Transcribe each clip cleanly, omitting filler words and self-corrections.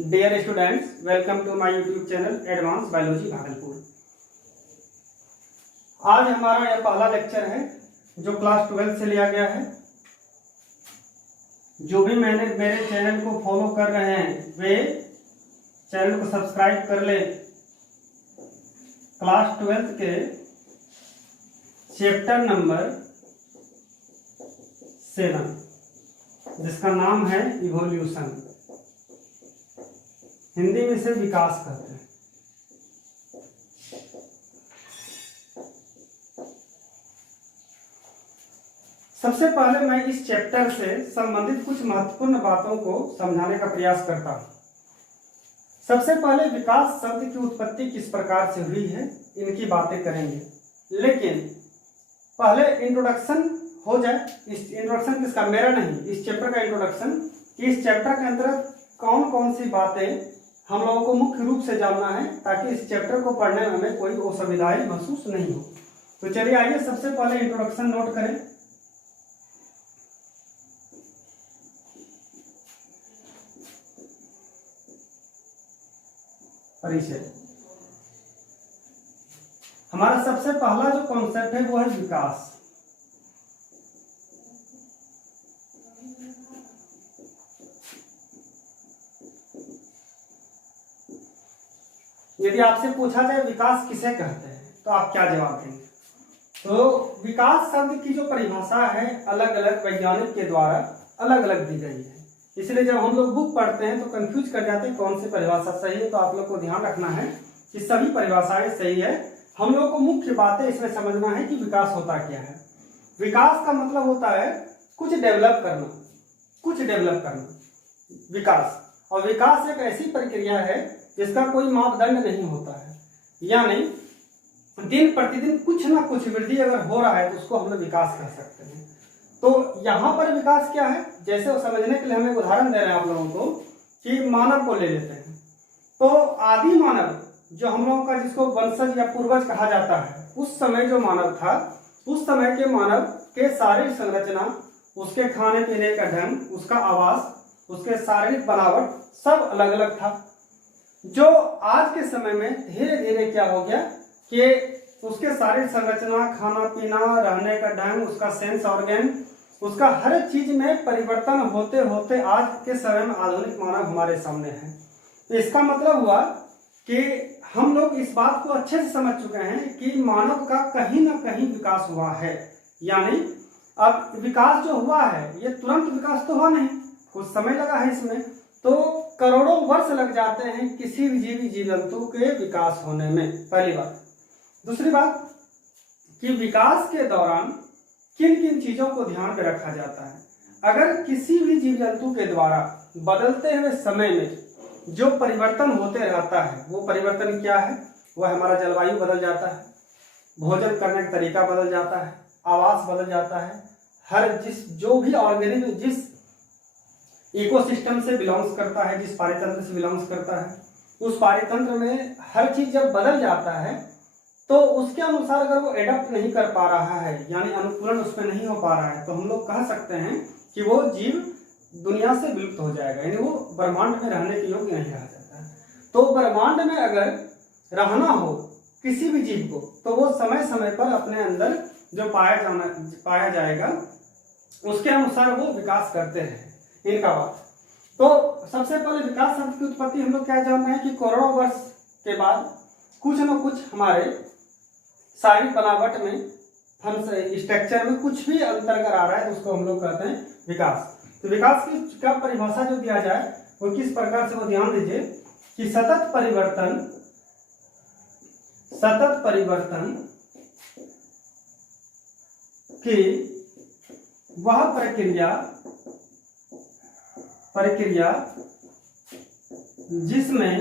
Dear students, welcome to my YouTube channel advance biology Bhagalpur. आज हमारा यह पहला लेक्चर है जो क्लास 12 से लिया गया है। जो भी मेरे चैनल को फॉलो कर रहे हैं वे चैनल को सब्सक्राइब कर ले। क्लास 12 के चैप्टर नंबर 7 जिसका नाम है इवोल्यूशन, हिंदी में इसे विकास कहते हैं। सबसे पहले मैं इस चैप्टर से संबंधित कुछ महत्वपूर्ण बातों को समझाने का प्रयास करता हूं। सबसे पहले विकास शब्द की उत्पत्ति किस प्रकार से हुई है, इनकी बातें करेंगे। लेकिन पहले इंट्रोडक्शन हो जाए। इस इंट्रोडक्शन किसका, मेरा नहीं, इस चैप्टर का इंट्रोडक्शन। इस चैप्टर के अंतर्गत कौन कौन सी बातें हम लोगों को मुख्य रूप से जानना है ताकि इस चैप्टर को पढ़ने में हमें कोई असुविधाएं महसूस नहीं हो। तो चलिए आइए सबसे पहले इंट्रोडक्शन नोट करें। परिचय। हमारा सबसे पहला जो कॉन्सेप्ट है वो है विकास। यदि आपसे पूछा जाए विकास किसे कहते हैं तो आप क्या जवाब देंगे? तो विकास शब्द की जो परिभाषा है अलग अलग वैज्ञानिक के द्वारा अलग अलग दी गई है। इसलिए जब हम लोग बुक पढ़ते हैं तो कंफ्यूज कर जाते हैं कौन सी परिभाषा सही है। तो आप लोग को ध्यान रखना है कि सभी परिभाषाएं सही है। हम लोग को मुख्य बातें इसमें समझना है कि विकास होता क्या है। विकास का मतलब होता है कुछ डेवलप करना, विकास। और विकास एक ऐसी प्रक्रिया है जिसका कोई मापदंड नहीं होता है, यानी दिन प्रतिदिन कुछ ना कुछ वृद्धि अगर हो रहा है तो उसको हम लोग विकास कह सकते हैं। तो यहाँ पर विकास क्या है, जैसे वो समझने के लिए हम एक उदाहरण दे रहे हैं आप लोगों को कि मानव को ले लेते हैं। तो आदि मानव जो हम लोगों का जिसको वंशज या पूर्वज कहा जाता है, उस समय जो मानव था, उस समय के मानव के शारीरिक संरचना, उसके खाने पीने का ढंग, उसका आवास, उसके शारीरिक बनावट सब अलग अलग था। जो आज के समय में धीरे धीरे क्या हो गया कि उसके शारीरिक संरचना, खाना पीना, रहने का ढंग, उसका सेंस ऑर्गन, उसका हर चीज में परिवर्तन होते होते आज के समय में आधुनिक मानव हमारे सामने है। तो इसका मतलब हुआ कि हम लोग इस बात को अच्छे से समझ चुके हैं कि मानव का कहीं ना कहीं विकास हुआ है। यानी अब विकास जो हुआ है ये तुरंत विकास तो हुआ नहीं, कुछ समय लगा है इसमें। तो करोड़ों वर्ष लग जाते हैं किसी भी जीव जंतु के विकास होने में, पहली बात। दूसरी बात कि विकास के दौरान किन किन चीजों को ध्यान में रखा जाता है। अगर किसी भी जीव जंतु के द्वारा बदलते हुए समय में जो परिवर्तन होते रहता है, वो परिवर्तन क्या है? वह हमारा जलवायु बदल जाता है, भोजन करने का तरीका बदल जाता है, आवास बदल जाता है। हर जो भी ऑर्गेनिज्म जिस इकोसिस्टम से बिलोंग्स करता है, जिस पारितंत्र से बिलोंग्स करता है, उस पारितंत्र में हर चीज जब बदल जाता है तो उसके अनुसार अगर वो एडप्ट नहीं कर पा रहा है, यानी अनुकूलन उसमें नहीं हो पा रहा है, तो हम लोग कह सकते हैं कि वो जीव दुनिया से विलुप्त हो जाएगा, यानी वो ब्रह्मांड में रहने के योग्य नहीं रह जाता है। तो ब्रह्मांड में अगर रहना हो किसी भी जीव को तो वो समय समय पर अपने अंदर जो पाया जाएगा उसके अनुसार वो विकास करते हैं। इनका बात। तो सबसे पहले विकास शब्द की उत्पत्ति हम लोग क्या जानते हैं कि करोड़ों वर्ष के बाद कुछ न कुछ हमारे शारीरिक बनावट में, स्ट्रक्चर में कुछ भी अंतर अगर आ रहा है तो उसको हम लोग कहते हैं विकास। तो विकास की क्या परिभाषा जो दिया जाए वो किस प्रकार से, वो ध्यान दीजिए कि सतत परिवर्तन की वह प्रक्रिया जिसमें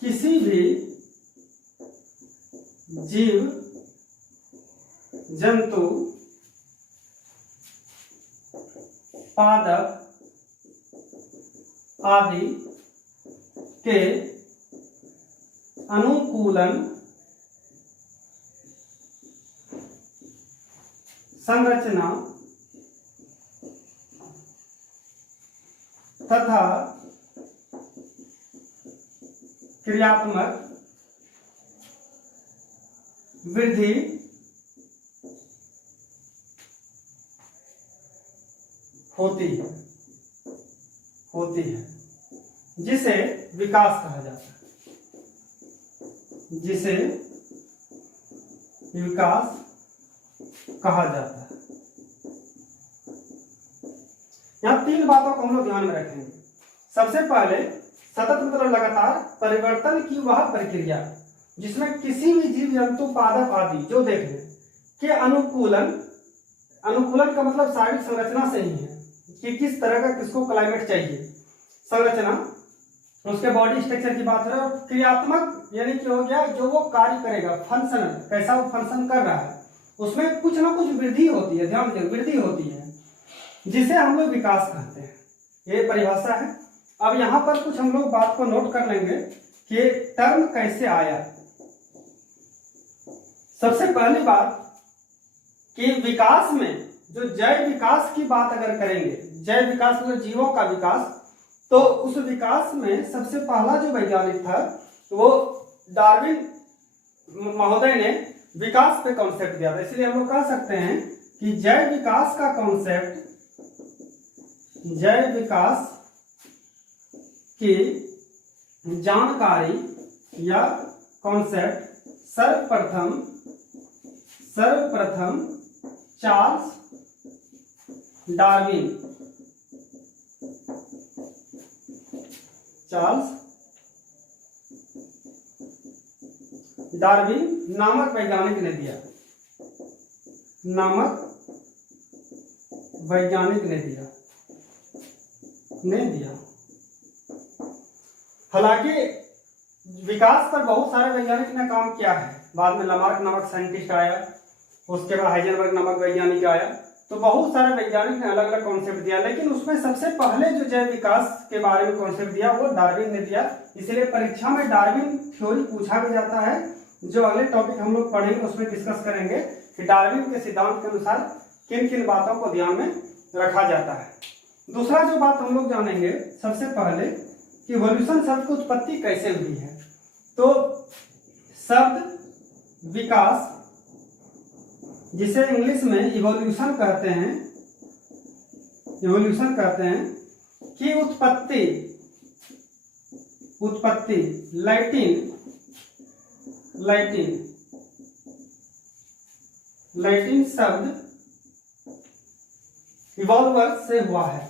किसी भी जीव जंतु, पादप आदि के अनुकूलन, संरचना तथा क्रियात्मक वृद्धि होती है जिसे विकास कहा जाता है, जिसे विकास कहा जाता है। यहाँ तीन बातों को हम लोग ध्यान में रखेंगे। सबसे पहले सतत मतलब लगातार परिवर्तन की वह प्रक्रिया जिसमें किसी भी जीव जंतु पादप आदि जो देख लें के अनुकूलन का मतलब शारीरिक संरचना से ही है कि किस तरह का किसको क्लाइमेट चाहिए, संरचना, उसके बॉडी स्ट्रक्चर की बात है। और क्रियात्मक यानी कि हो गया जो वो कार्य करेगा, फंक्शनल, कैसा वो फंक्शन कर रहा है, उसमें कुछ ना कुछ वृद्धि होती है, ध्यान दीजिए वृद्धि होती है, जिसे हम लोग विकास कहते हैं। ये परिभाषा है। अब यहाँ पर कुछ हम लोग बात को नोट कर लेंगे कि टर्म कैसे आया। सबसे पहली बात कि विकास में जो जैव विकास की बात अगर करेंगे, जैव विकास मतलब जीवों का विकास, तो उस विकास में सबसे पहला जो वैज्ञानिक था वो डार्विन महोदय ने विकास पे कॉन्सेप्ट दिया था। इसलिए हम लोग कह सकते हैं कि जैव विकास का कॉन्सेप्ट, जैव विकास की जानकारी या कॉन्सेप्ट सर्वप्रथम चार्ल्स डार्विन नामक वैज्ञानिक ने दिया, हालांकि विकास पर बहुत सारे वैज्ञानिक ने काम किया है। बाद में लामार्क नामक साइंटिस्ट आया, उसके बाद हाइजेनबर्ग नामक वैज्ञानिक आया, तो बहुत सारे वैज्ञानिक ने अलग अलग कॉन्सेप्ट दिया, लेकिन उसमें सबसे पहले जो जैव विकास के बारे में कॉन्सेप्ट दिया वो डार्विन ने दिया। इसलिए परीक्षा में डार्विन थ्योरी पूछा भी जाता है। जो अगले टॉपिक हम लोग पढ़ेंगे उसमें डिस्कस करेंगे कि डार्विन के सिद्धांत के अनुसार किन किन बातों को ध्यान में रखा जाता है। दूसरा जो बात हम लोग जानेंगे सबसे पहले कि इवोल्यूशन शब्द की उत्पत्ति कैसे हुई है। तो शब्द विकास, जिसे इंग्लिश में इवोल्यूशन कहते हैं, की उत्पत्ति लैटिन शब्द इवॉल्वर से हुआ है,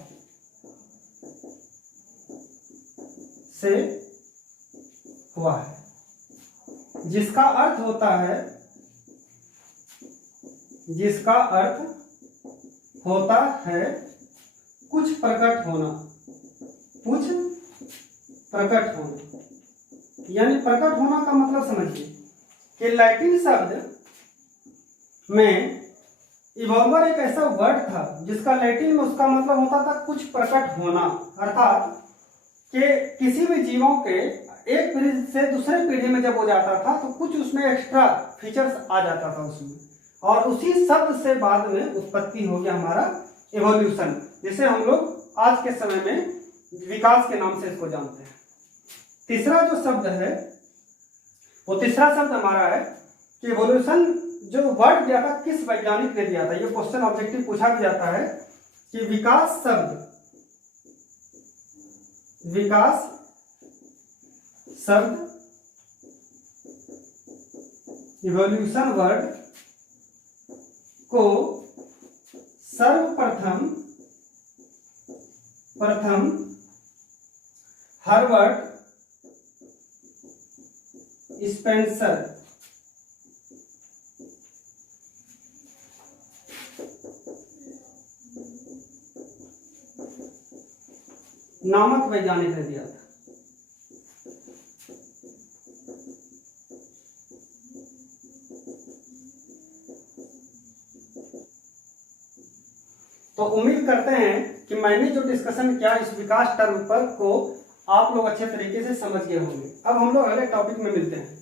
जिसका अर्थ होता है कुछ प्रकट होना, यानी प्रकट होना का मतलब समझिए कि लैटिन शब्द में इवॉल्वर एक ऐसा वर्ड था जिसका लैटिन में उसका मतलब होता था कुछ प्रकट होना, अर्थात कि किसी भी जीवों के एक पीढ़ी से दूसरे पीढ़ी में जब हो जाता था तो कुछ उसमें एक्स्ट्रा फीचर्स आ जाता था उसमें, और उसी शब्द से बाद में उत्पत्ति हो गया हमारा इवोल्यूशन, जिसे हम लोग आज के समय में विकास के नाम से इसको जानते हैं। तीसरा जो शब्द है वो तीसरा शब्द हमारा है कि इवोल्यूशन जो वर्ड दिया था किस वैज्ञानिक ने दिया था। ये क्वेश्चन ऑब्जेक्टिव पूछा भी जाता है कि विकास शब्द इवोल्यूशन वर्ड को सर्वप्रथम हर्बर्ट स्पेंसर नामक वैज्ञानिक ने दिया था। तो उम्मीद करते हैं कि मैंने जो डिस्कशन किया इस विकास टर्म पर को आप लोग अच्छे तरीके से समझ गए होंगे। अब हम लोग अगले टॉपिक में मिलते हैं।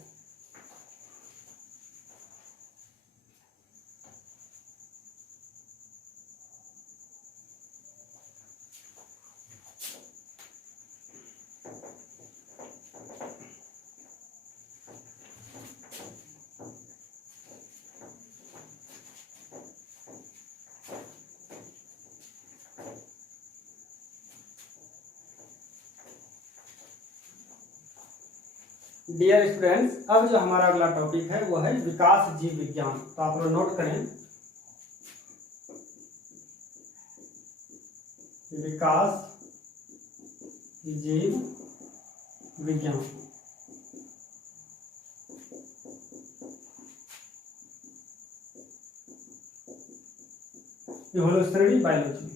डियर स्टूडेंट्स, अब जो हमारा अगला टॉपिक है वो है विकास जीव विज्ञान। तो आप लोग नोट करें, विकास जीव विज्ञान। Evolutionary biology.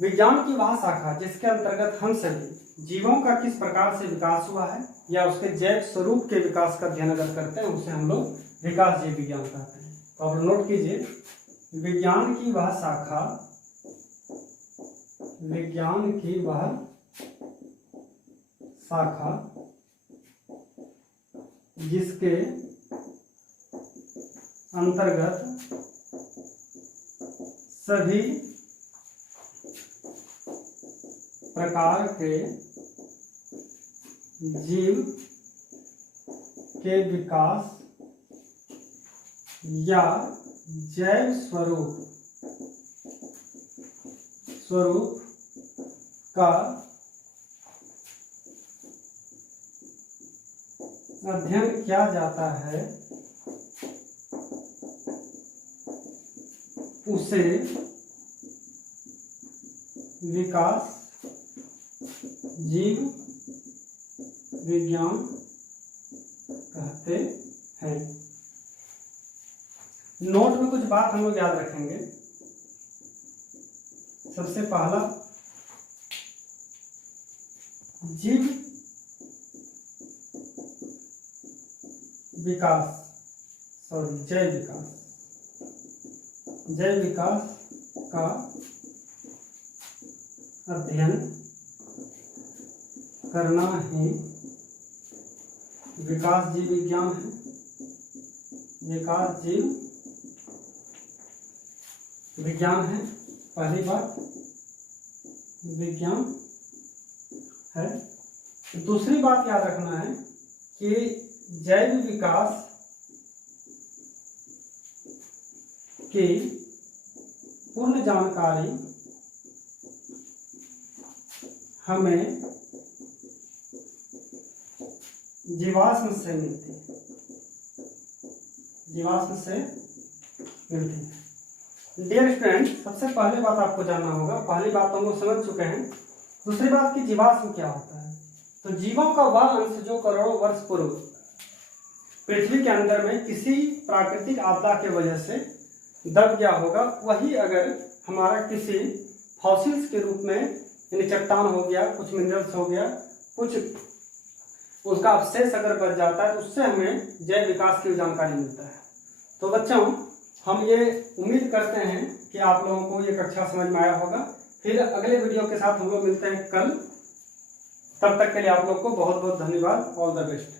विज्ञान की वह शाखा जिसके अंतर्गत हम सभी जीवों का किस प्रकार से विकास हुआ है या उसके जैव स्वरूप के विकास का अध्ययन अगर करते हैं उसे हम लोग विकास जीव विज्ञान कहते हैं। तो आप नोट कीजिए, विज्ञान की वह शाखा, विज्ञान की वह शाखा जिसके अंतर्गत सभी प्रकार के जीव के विकास या जैव स्वरूप का अध्ययन किया जाता है, उसे विकास जीव विज्ञान कहते हैं। नोट में कुछ बात हम लोग याद रखेंगे। सबसे पहला, जीव विकास, जैव विकास का अध्ययन करना ही विकास जीव विज्ञान है। विकास जीव विज्ञान है, पहली बात विज्ञान है। दूसरी बात याद रखना है कि जैव विकास की पूर्ण जानकारी हमें जीवाश्म से मिलती है, डियर स्टूडेंट, सबसे पहले बात आपको जानना होगा, पहली बात हम लोग समझ चुके हैं। दूसरी बात कि जीवाश्म क्या होता है। तो जीवों का वह अंश जो करोड़ों वर्ष पूर्व पृथ्वी के अंदर में किसी प्राकृतिक आपदा के वजह से दब गया होगा, वही अगर हमारा किसी फॉसिल्स के रूप में यानी चट्टान हो गया, कुछ मिनरल्स हो गया, कुछ उसका अवशेष अगर बच जाता है तो उससे हमें जैव विकास की जानकारी मिलता है। तो बच्चों, हम ये उम्मीद करते हैं कि आप लोगों को ये कक्षा समझ में आया होगा। फिर अगले वीडियो के साथ हम लोग मिलते हैं कल। तब तक के लिए आप लोग को बहुत बहुत धन्यवाद। All the best.